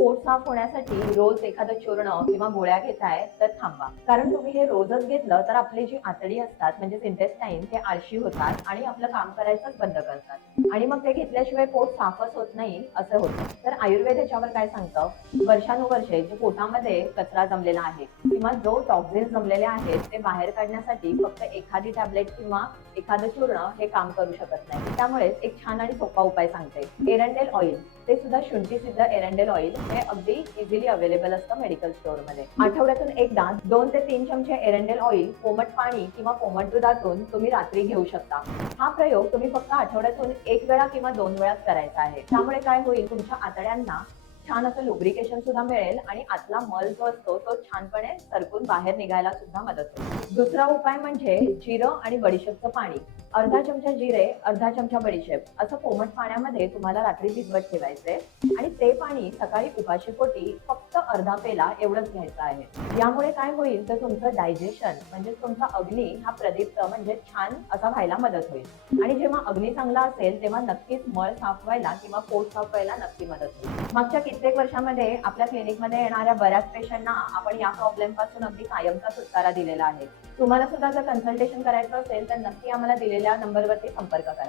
पोट साफ होण्यासाठी रोज एखादं चूर्ण किंवा गोळ्या घेताय तर थांबा. कारण तुम्ही हे रोजच घेतलं तर आपली जी आतडी असतात म्हणजेच इंटेस्टाईन ते आळशी होतात आणि आपलं काम करायचंच बंद करतात आणि मग ते घेतल्याशिवाय पोट साफच होत नाही असं होतं. तर आयुर्वेद याच्यावर काय सांगतं, वर्षानुवर्षे जे पोटामध्ये कचरा जमलेला आहे किंवा जो टॉक्झिन्स जमलेले आहेत ते बाहेर काढण्यासाठी फक्त एखादी टॅबलेट किंवा एखादं चूर्ण हे काम करू शकत नाही. त्यामुळे एक छान आणि सोपा उपाय सांगते, एरंडेल ऑइल. ते सुद्धा शुंठी सिद्ध एरंडेल ऑइल हे अगदी इझिली अवेलेबल असतं मेडिकल स्टोअर मध्ये. आठवड्यातून एकदा 2 ते 3 चमचे एरंडेल ऑइल कोमट पाणी किंवा कोमट दुधातून तुम्ही रात्री घेऊ शकता. हा प्रयोग तुम्ही फक्त आठवड्यातून 1 वेळा किंवा 2 वेळाच करायचा आहे. त्यामुळे काय होईल, तुमच्या आतड्यांना छान असं लुब्रिकेशन सुद्धा मिळेल आणि आतला मल जो असतो तो छानपणे सरकून बाहेर निघायला सुद्धा मदत होईल. दुसरा उपाय म्हणजे जिरं आणि बडीशेपचं पाणी. अर्धा चमचा जिरे, अर्धा चमचा बडीशेप असं कोमट पाण्यामध्ये तुम्हाला रात्री भिजवत ठेवायचे आणि ते पाणी सकाळी उपाशीपोटी फक्त अर्धा पेला एवढंच घ्यायचं आहे. यामुळे काय होईल तर तुमचं डायजेशन म्हणजे तुमचा अग्नी हा प्रदीप्त म्हणजे छान असा व्हायला मदत होईल आणि जेव्हा अग्नी चांगला असेल तेव्हा नक्कीच मळ साफ व्हायला किंवा पोट साफ व्हायला नक्की मदत होईल. मागच्या कित्येक वर्षामध्ये आपल्या क्लिनिकमध्ये येणाऱ्या बऱ्याच पेशंटना आपण या प्रॉब्लेम पासून अगदी कायमचा सुटकारा दिलेला आहे. तुम्हाला सुद्धा जर कन्सल्टेशन करायचं असेल तर नक्की आम्हाला दिलेल्या नंबरवरती संपर्क करा.